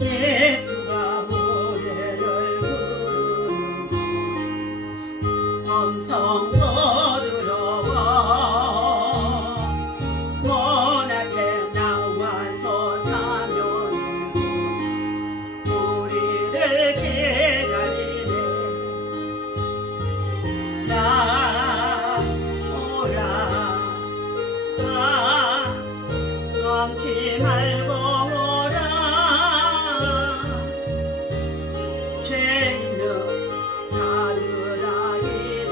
예수가 노래를 부르는 소리 엄성 거들어와 원하게 나와서 사면이고 우리를 기다리네. 나 오라 멈지 말고 오라. 죄 있는 자들아 이리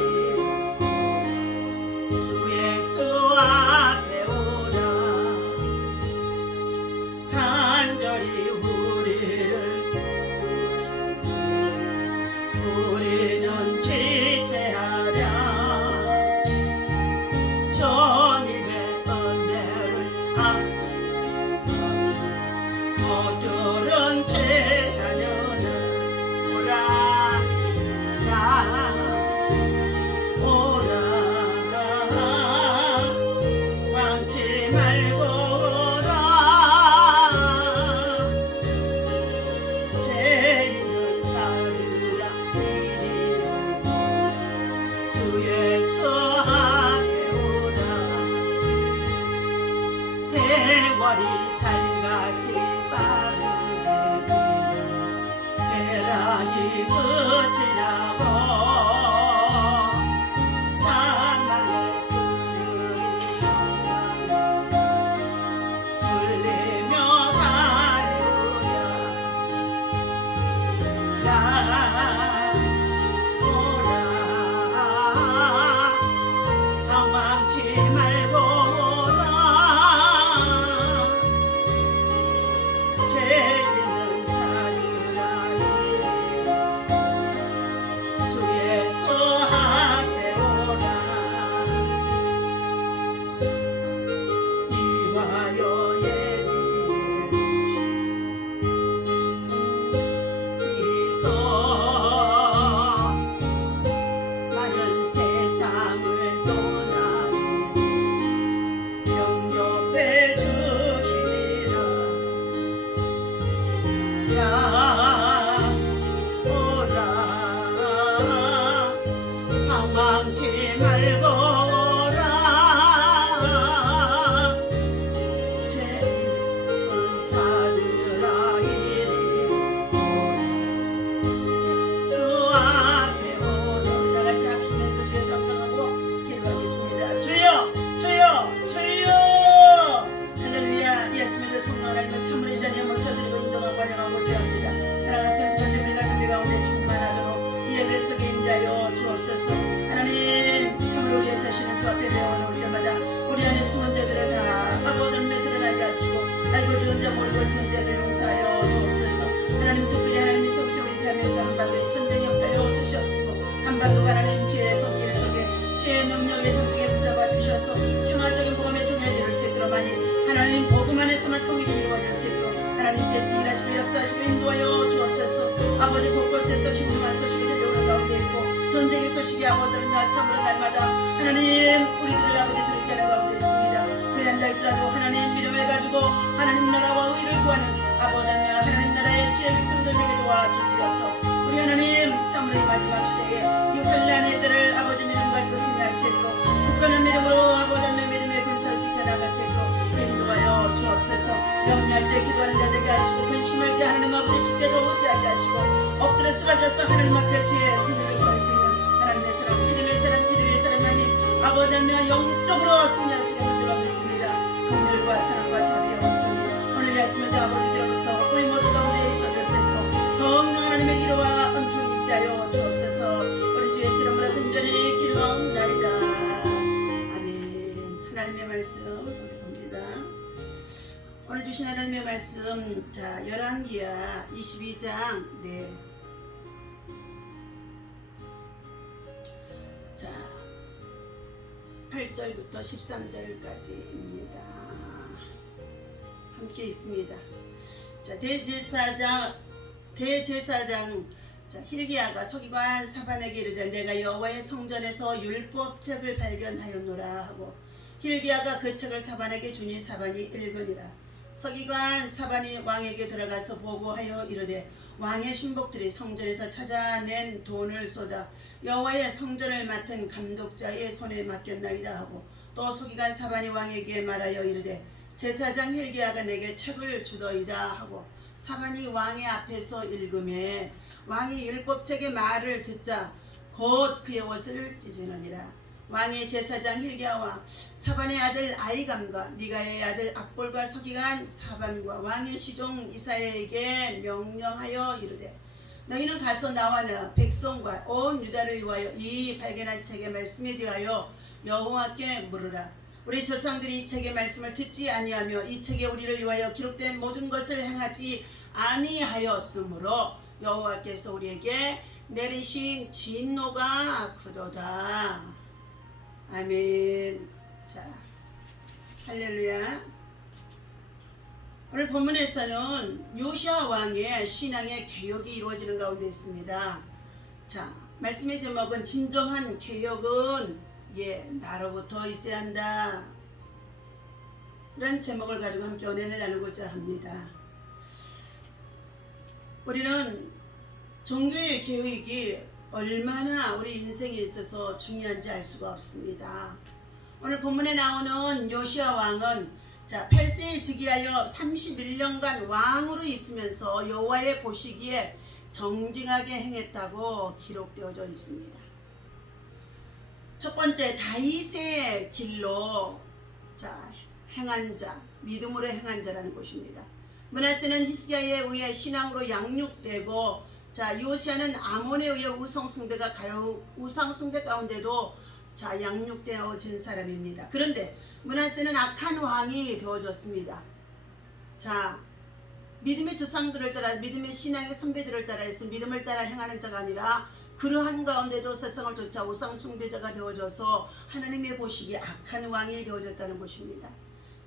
주 예수 앞에 오라. 간절히 우리를 부르시네. 우리는 지체하랴. 주님의 은혜를 모두는 제하려는 오라. 나 오라 왕치 말고 오라. 죄 있는 자들아 이리로 주 예수 앞에 오라. 세월이 살같이 빠르게 지나 벼락이 그치나고 사망을 울리며 가리우랴. 나 오라 도망치 말고 오라. 죄 있는 자들아 이리 주 예수 앞에 오라. 이와여 예비해 주신 이서 많은 세상을 떠나니 영접해 주시리라. 야 오라 방황치 말고 오라. 죄 있는 자들아 이리 오라. 주 앞에 오라. 다 같이 합심해서 주의 삼성하고 기도하겠습니다. 주여 주여 주여. 할렐루야. 이 아침에도 성령 하나님을 참으로 이 자리에 모셔드리고 인정하고 환영하고 죄합니다. 하나님 생수가 준비가 준비 가운데 충만하도록 이 예배 속에 인자여 주옵소서. 하나님 참으로 우리의 자신을 주 앞에 내어놓을 때마다 우리 안에 숨은 죄들을 다 아버지의 드러나게 하시고 알고 지은 자 모르고 지은 자들 용서하여 주옵소서. 하나님 특별히 하나님이 속으신 우리 대한민국 한반도에 전쟁 옆에여 주시옵시고 한반도가 하나님 죄의 손길 속에 죄의 능력의 전쟁에 붙잡아 주셔서 평화적인 복음의 통일을 이룰 수 있도록 많이 하나님 복음 안에서만 통일이 이루어질 수 있도록 하나님께서 일하시고 역사하시고 인도하여 주옵소서. 아버지 곳곳에서 흉흉한 소식이 들려오는 가운데 있고 전쟁의 소식이 아버지를 참으로 날마다 하나님 우리들을 아버지 두렵게 하는 가운데 있습니다. 그리한달지라도 하나님 믿음을 가지고 하나님 나라와 의를 구하는 아버지며 하나님 나라의 주의 백성들에게 도와주시옵소서. 우리 하나님 참으로 이 마지막 시대에 이 환난의 들을 아버지 믿음 가지고 승리할 수 있도록 굳건한 믿음으로 아버지의 믿음의 근사를 지켜나갈 수 있도록 인도하여 주옵소서. 염려할 때 기도하는 자들에게 하시고 근심할 때 하나님 아버지 주께 더 의지하게 하시고 엎드려 쓰러져서 하나님 앞에 주의 은혜를 구할 수 있는 하나님의 사람 믿음의 사람 기도의 사람만이 아버지며 영적으로 승리할 수 있는 줄로 믿습니다. 긍휼과 사랑과 자비와 온전히 오늘 이 아침에도 아버지께로부터 우리 모두 가운데 있어줄 수 있도록 성령 하나님의 기도와 은총이 있게 하여 주옵소서. 우리 주 예수 이름으로 간절히 기도합나이다. 아멘. 하나님의 말씀 보겠습니다. 오늘 주신 하나님의 말씀 자 열왕기하 22장 자 8절부터 13절까지입니다. 함께 있습니다. 자 대제사장 hil기야가 서기관 사반에게 이르되 내가 여호와의 성전에서 율법책을 발견하였노라 하고 hil기야가 그 책을 사반에게 주니 사반이 읽으니라. 서기관 사반이 왕에게 들어가서 보고하여 이르되 왕의 신복들이 성전에서 찾아낸 돈을 쏟아 여호와의 성전을 맡은 감독자의 손에 맡겼나이다 하고 또 서기관 사반이 왕에게 말하여 이르되 제사장 힐기야가 내게 책을 주더이다 하고 사반이 왕의 앞에서 읽음에 왕이 율법책의 말을 듣자 곧 그의 옷을 찢으느니라. 왕의 제사장 힐기야와 사반의 아들 아이감과 미가의 아들 악볼과 서기관 사반과 왕의 시종 이사야에게 명령하여 이르되 너희는 가서 나와 나 백성과 온 유다를 위하여 이 발견한 책의 말씀에 대하여 여호와께 물으라. 우리 조상들이 이 책의 말씀을 듣지 아니하며 이 책에 우리를 위하여 기록된 모든 것을 행하지 아니하였으므로 여호와께서 우리에게 내리신 진노가 크도다. 아멘. 자, 할렐루야. 오늘 본문에서는 요시야 왕의 신앙의 개혁이 이루어지는 가운데 있습니다. 자, 말씀의 제목은 진정한 개혁은 나로부터 있어야 한다. 이런 제목을 가지고 함께 은혜를 나누고자 합니다. 우리는 종교의 개혁이 얼마나 우리 인생에 있어서 중요한지 알 수가 없습니다. 오늘 본문에 나오는 요시야 왕은 8세에 즉위하여 31년간 왕으로 있으면서 여호와의 보시기에 정직하게 행했다고 기록되어져 있습니다. 첫 번째, 다윗의 길로 행한 자, 믿음으로 행한 자라는 것입니다. 므낫세는 히스기야에 의해 신앙으로 양육되고 요시야는 아몬에 의해 우상숭배 가운데도 양육되어진 사람입니다. 그런데 므낫세는 악한 왕이 되어졌습니다. 믿음의 조상들을 따라 믿음의 신앙의 선배들을 따라해서 믿음을 따라 행하는 자가 아니라 그러한 가운데도 세상을 쫓아 우상숭배자가 되어져서 하나님의 보시기에 악한 왕이 되어졌다는 것입니다.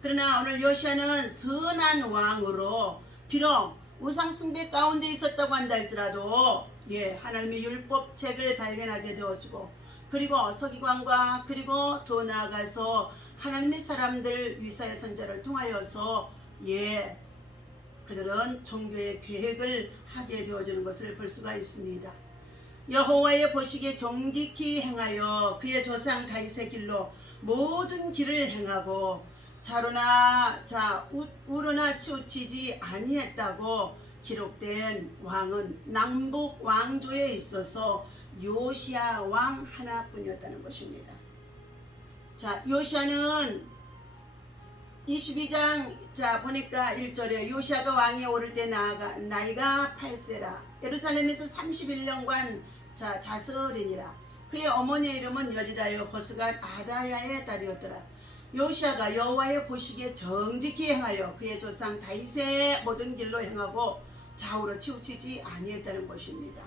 그러나 오늘 요시야는 선한 왕으로 비록 우상숭배 가운데 있었다고 한다 할지라도 하나님의 율법책을 발견하게 되어지고 그리고 서기관과 그리고 더 나아가서 하나님의 사람들 위사의 선자를 통하여서 그들은 종교의 계획을 하게 되어지는 것을 볼 수가 있습니다. 여호와의 보시기에 정직히 행하여 그의 조상 다윗의 길로 모든 길을 행하고 우르나 치우치지 아니했다고 기록된 왕은 남북 왕조에 있어서 요시야 왕 하나뿐이었다는 것입니다. 요시야는 22장 보니까 1절에 요시야가 왕위에 오를 때 나이가 8세라 예루살렘에서 31년간 다스리니라. 그의 어머니의 이름은 여디다요 버스가 아다야의 딸이었더라. 요시야가 여호와의 보시기에 정직히 행하여 그의 조상 다윗의 모든 길로 행하고 좌우로 치우치지 아니했다는 것입니다.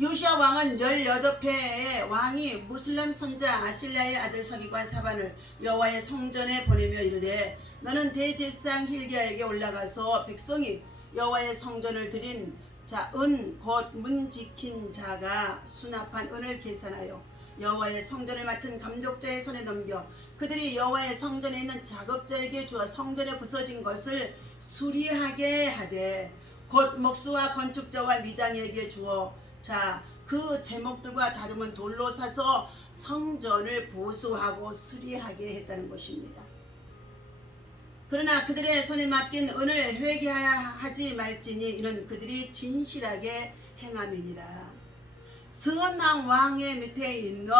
요시야 왕은 18회의 왕이 무슬람 손자 아실랴의 아들 서기관 사반을 여호와의 성전에 보내며 이르되 너는 대제사장 힐기야에게 올라가서 백성이 여호와의 성전을 드린 은 곧 문 지킨 자가 수납한 은을 계산하여 여호와의 성전을 맡은 감독자의 손에 넘겨 그들이 여호와의 성전에 있는 작업자에게 주어 성전에 부서진 것을 수리하게 하되 곧 목수와 건축자와 미장에게 주어 그 제목들과 다듬은 돌로 사서 성전을 보수하고 수리하게 했다는 것입니다. 그러나 그들의 손에 맡긴 은을 회개하지 말지니 이는 그들이 진실하게 행함이니라. 선한 왕의 밑에 있는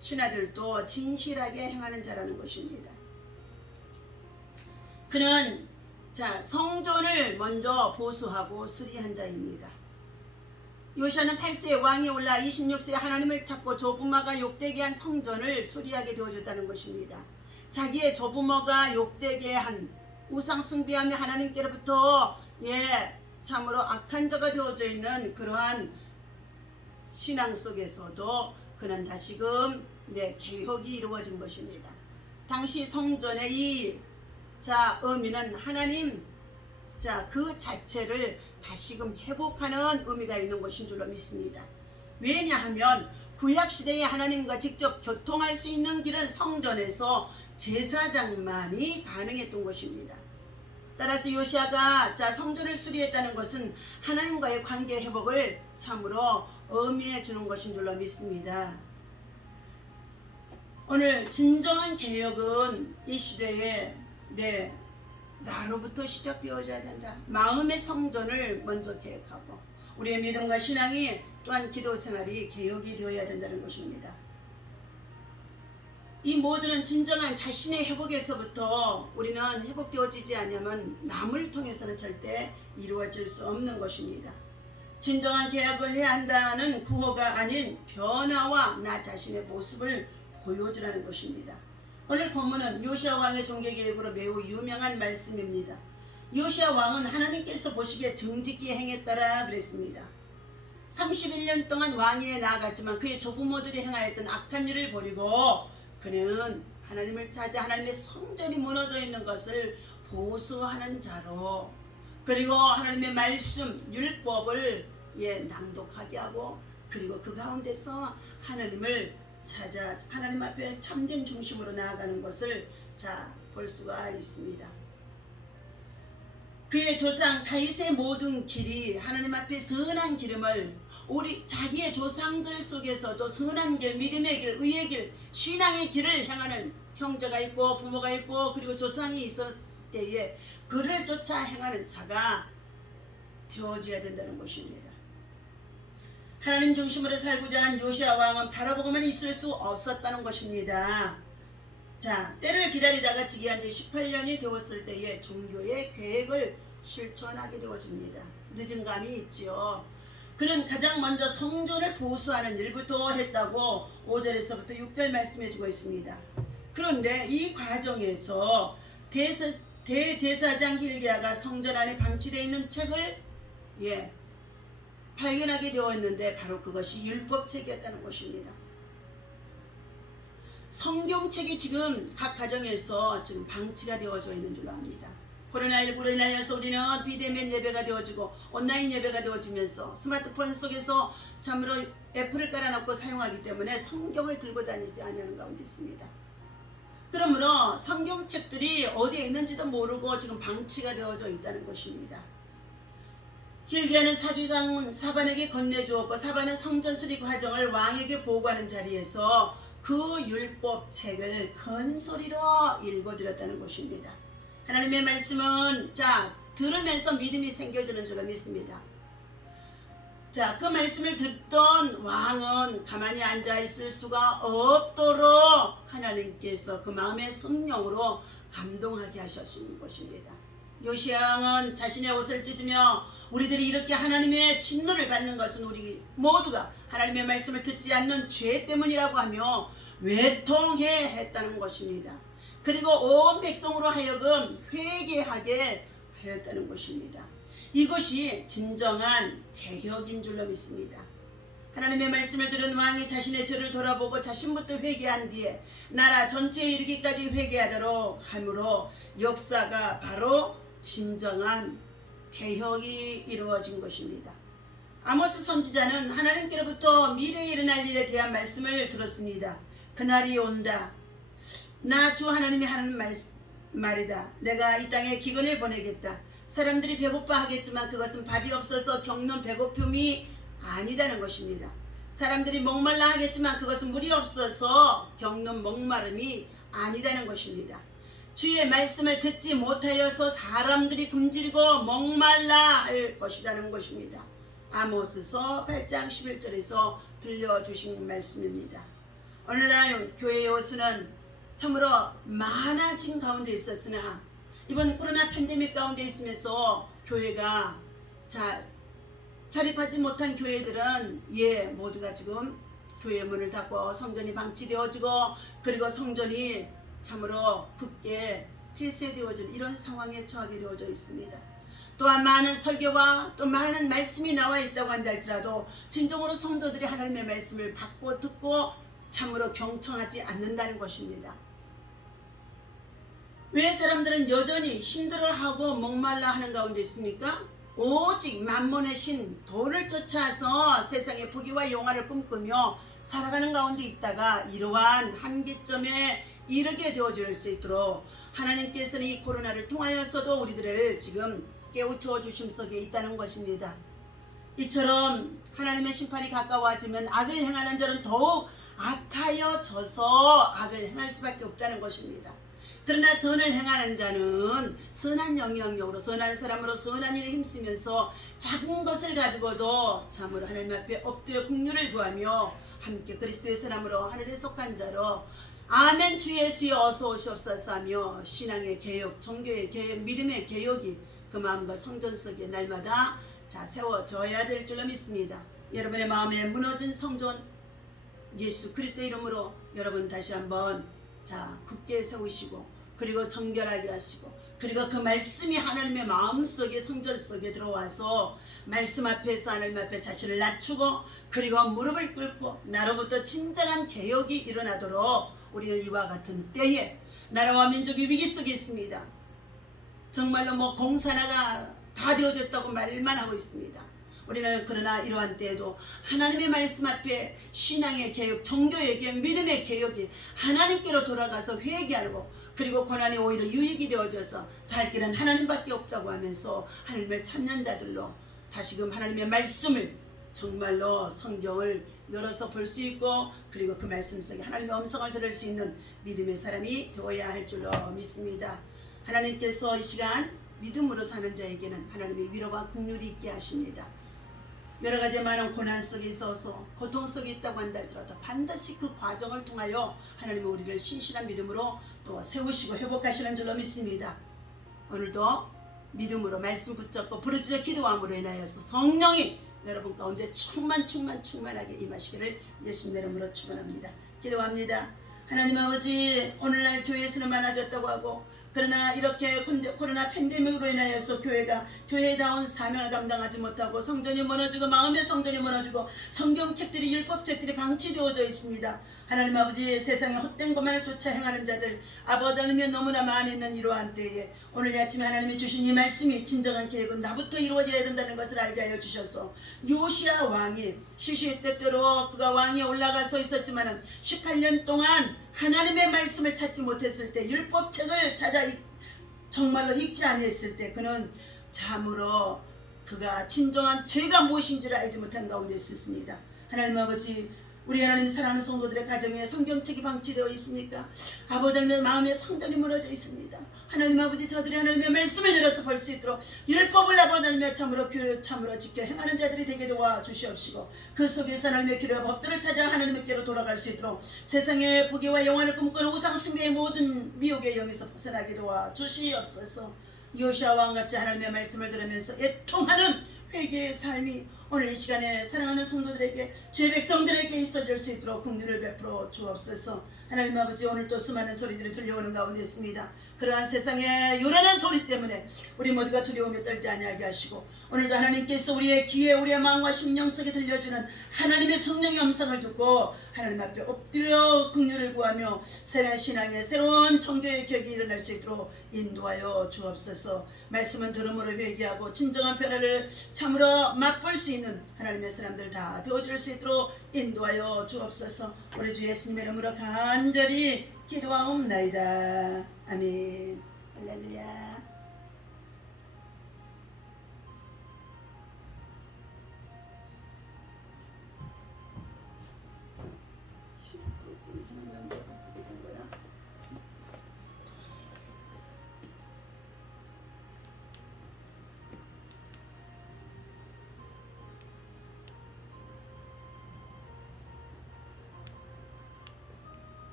신하들도 진실하게 행하는 자라는 것입니다. 그는 성전을 먼저 보수하고 수리한 자입니다. 요시야는 8세에 왕이 올라 26세에 하나님을 찾고 조부모가 욕되게 한 성전을 수리하게 되어졌다는 것입니다. 자기의 조부모가 욕되게 한 우상숭배하며 하나님께로부터 참으로 악한 자가 되어져 있는 그러한 신앙 속에서도 그는 다시금 개혁이 이루어진 것입니다. 당시 성전의 이 의미는 하나님 그 자체를 다시금 회복하는 의미가 있는 것인 줄로 믿습니다. 왜냐하면 구약 시대에 하나님과 직접 교통할 수 있는 길은 성전에서 제사장만이 가능했던 것입니다. 따라서 요시아가 성전을 수리했다는 것은 하나님과의 관계 회복을 참으로 의미해 주는 것인 줄로 믿습니다. 오늘 진정한 개혁은 이 시대에 나로부터 시작되어져야 된다. 마음의 성전을 먼저 개혁하고 우리의 믿음과 신앙이 또한 기도 생활이 개혁이 되어야 된다는 것입니다. 이 모두는 진정한 자신의 회복에서부터 우리는 회복되어지지 않으면 남을 통해서는 절대 이루어질 수 없는 것입니다. 진정한 개혁을 해야 한다는 구호가 아닌 변화와 나 자신의 모습을 보여주라는 것입니다. 오늘 본문은 요시아 왕의 종교개혁으로 매우 유명한 말씀입니다. 요시아 왕은 하나님께서 보시기에 정직히 행했더라 그랬습니다. 31년 동안 왕위에 나아갔지만 그의 조부모들이 행하였던 악한 일을 버리고 그는 하나님을 찾아 하나님의 성전이 무너져 있는 것을 보수하는 자로, 그리고 하나님의 말씀 율법을 낭독하게 하고, 그리고 그 가운데서 하나님을 찾아 하나님 앞에 참된 중심으로 나아가는 것을 볼 수가 있습니다. 그의 조상 다윗의 모든 길이 하나님 앞에 선한 기름을, 우리 자기의 조상들 속에서도 선한 길, 믿음의 길, 의의 길, 신앙의 길을 향하는 형제가 있고 부모가 있고 그리고 조상이 있었을 때에 그를 쫓아 행하는 자가 되어져야 된다는 것입니다. 하나님 중심으로 살고자 한 요시아 왕은 바라보고만 있을 수 없었다는 것입니다. 때를 기다리다가 즉위한 지 18년이 되었을 때에 종교의 계획을 실천하게 되었습니다. 늦은 감이 있지요. 그는 가장 먼저 성전을 보수하는 일부터 했다고 5절에서부터 6절 말씀해주고 있습니다. 그런데 이 과정에서 대제사장 hil기야가 성전 안에 방치되어 있는 책을 발견하게 되었는데 바로 그것이 율법책이었다는 것입니다. 성경책이 지금 각 가정에서 지금 방치가 되어져 있는 줄로 압니다. 코로나19로 인하여서 우리는 비대면 예배가 되어지고 온라인 예배가 되어지면서 스마트폰 속에서 참으로 애플을 깔아놓고 사용하기 때문에 성경을 들고 다니지 않는 가운데 있습니다. 그러므로 성경책들이 어디에 있는지도 모르고 지금 방치가 되어져 있다는 것입니다. hil기야는 사기강 사반에게 건네주었고 사반은 성전 수리 과정을 왕에게 보고하는 자리에서 그 율법책을 큰 소리로 읽어드렸다는 것입니다. 하나님의 말씀은 들으면서 믿음이 생겨지는 줄로 믿습니다. 그 말씀을 듣던 왕은 가만히 앉아 있을 수가 없도록 하나님께서 그 마음의 성령으로 감동하게 하셨는 것입니다. 요시아 왕은 자신의 옷을 찢으며 우리들이 이렇게 하나님의 진노를 받는 것은 우리 모두가 하나님의 말씀을 듣지 않는 죄 때문이라고 하며 외통해 했다는 것입니다. 그리고 온 백성으로 하여금 회개하게 하였다는 것입니다. 이것이 진정한 개혁인 줄로 믿습니다. 하나님의 말씀을 들은 왕이 자신의 죄를 돌아보고 자신부터 회개한 뒤에 나라 전체에 이르기까지 회개하도록 함으로 역사가 바로 진정한 개혁이 이루어진 것입니다. 아모스 선지자는 하나님께로부터 미래에 일어날 일에 대한 말씀을 들었습니다. 그날이 온다. 나 주 하나님이 하는 말이다. 내가 이 땅에 기근을 보내겠다. 사람들이 배고파 하겠지만 그것은 밥이 없어서 겪는 배고픔이 아니다는 것입니다. 사람들이 목말라 하겠지만 그것은 물이 없어서 겪는 목마름이 아니다는 것입니다. 주의 말씀을 듣지 못하여서 사람들이 굶주리고 목말라 할 것이라는 것입니다. 아모스서 8장 11절에서 들려주신 말씀입니다. 오늘날 교회의 호수는 참으로 많아진 가운데 있었으나 이번 코로나 팬데믹 가운데 있으면서 교회가 자립하지 못한 교회들은 모두가 지금 교회 문을 닫고 성전이 방치되어지고 그리고 성전이 참으로 굳게 폐쇄되어진 이런 상황에 처하게 되어져 있습니다. 또한 많은 설교와 또 많은 말씀이 나와 있다고 한다 할지라도 진정으로 성도들이 하나님의 말씀을 받고 듣고 참으로 경청하지 않는다는 것입니다. 왜 사람들은 여전히 힘들어하고 목말라 하는 가운데 있습니까? 오직 만몬의 신 돈을 쫓아서 세상의 부귀와 영화를 꿈꾸며 살아가는 가운데 있다가 이러한 한계점에 이르게 되어질 수 있도록 하나님께서는 이 코로나를 통하여서도 우리들을 지금 깨우쳐 주심 속에 있다는 것입니다. 이처럼 하나님의 심판이 가까워지면 악을 행하는 자는 더욱 악하여져서 악을 행할 수밖에 없다는 것입니다. 그러나 선을 행하는 자는 선한 영향력으로 선한 사람으로 선한 일에 힘쓰면서 작은 것을 가지고도 참으로 하나님 앞에 엎드려 긍휼을 구하며 함께 그리스도의 사람으로 하늘에 속한 자로 아멘 주 예수여 어서 오시옵소서 하며 신앙의 개혁, 종교의 개혁, 믿음의 개혁이 그 마음과 성전 속에 날마다 세워져야 될 줄로 믿습니다. 여러분의 마음에 무너진 성전 예수 그리스도의 이름으로 여러분 다시 한번 굳게 세우시고 그리고 정결하게 하시고 그리고 그 말씀이 하나님의 마음속에 성전 속에 들어와서 말씀 앞에서 하나님 앞에 자신을 낮추고 그리고 무릎을 꿇고 나로부터 진정한 개혁이 일어나도록 우리는 이와 같은 때에 나라와 민족이 위기 속에 있습니다. 정말로 공산화가 다 되어졌다고 말만 하고 있습니다. 우리는 그러나 이러한 때에도 하나님의 말씀 앞에 신앙의 개혁, 종교의 개혁, 믿음의 개혁이 하나님께로 돌아가서 회개하고 그리고 고난이 오히려 유익이 되어져서 살 길은 하나님밖에 없다고 하면서 하나님을 찾는 자들로 다시금 하나님의 말씀을 정말로 성경을 열어서 볼 수 있고 그리고 그 말씀 속에 하나님의 음성을 들을 수 있는 믿음의 사람이 되어야 할 줄로 믿습니다. 하나님께서 이 시간 믿음으로 사는 자에게는 하나님의 위로와 긍휼이 있게 하십니다. 여러 가지 많은 고난 속에 있어서 고통 속에 있다고 한다 할지라도 반드시 그 과정을 통하여 하나님은 우리를 신실한 믿음으로 또 세우시고 회복하시는 줄로 믿습니다. 오늘도 믿음으로 말씀 붙잡고 부르짖어 기도함으로 인하여서 성령이 여러분 가운데 충만하게 임하시기를 예수님 이름으로 축원합니다. 기도합니다. 하나님 아버지, 오늘날 교회에서는 많아졌다고 하고 그러나 이렇게 코로나 팬데믹으로 인하여서 교회가 교회다운 사명을 감당하지 못하고 성전이 무너지고 마음의 성전이 무너지고 성경책들이 율법책들이 방치되어져 있습니다. 하나님 아버지, 세상에 헛된 것만을 쫓아 행하는 자들 아버지 하나님이 너무나 많이 있는 이러한 때에 오늘 아침에 하나님이 주신 이 말씀이 진정한 계획은 나부터 이루어져야 된다는 것을 알게 하여 주셔서 요시야 왕이 시시의 때때로 그가 왕이 올라가서 있었지만 18년 동안 하나님의 말씀을 찾지 못했을 때 율법책을 찾아 정말로 읽지 아니했을 때 그는 참으로 그가 진정한 죄가 무엇인지를 알지 못한 가운데 있었습니다. 하나님 아버지, 우리 하나님 사랑하는 성도들의 가정에 성경책이 방치되어 있으니까 아버지 하나님의 마음에 성전이 무너져 있습니다. 하나님 아버지, 저들이 하나님의 말씀을 열어서 볼 수 있도록 율법을 아버지 하나님의 참으로 지켜 행하는 자들이 되게 도와 주시옵시고 그 속에서 하나님의 규례와 법들을 찾아 하나님께로 돌아갈 수 있도록 세상의 부귀와 영화를 꿈꾸는 우상 숭배의 모든 미혹의 영에서 벗어나게 도와 주시옵소서. 요시야 왕같이 하나님의 말씀을 들으면서 애통하는 회개의 삶이 오늘 이 시간에 사랑하는 성도들에게 죄 백성들에게 있어질 수 있도록 긍휼을 베풀어 주옵소서. 하나님 아버지, 오늘 또 수많은 소리들이 들려오는 가운데 있습니다. 그러한 세상의 요란한 소리 때문에 우리 모두가 두려움에 떨지 아니하게 하시고 오늘도 하나님께서 우리의 귀에 우리의 마음과 심령 속에 들려주는 하나님의 성령의 음성을 듣고 하나님 앞에 엎드려 긍휼을 구하며 새로운 신앙의 새로운 종교의 격이 일어날 수 있도록 인도하여 주옵소서. 말씀은 들음으로 회개하고 진정한 변화를 참으로 맛볼 수 있는 하나님의 사람들 다 되어줄 수 있도록 인도하여 주옵소서. 우리 주 예수님의 이름으로 간절히 기도하옵나이다. 아멘. 할렐루야.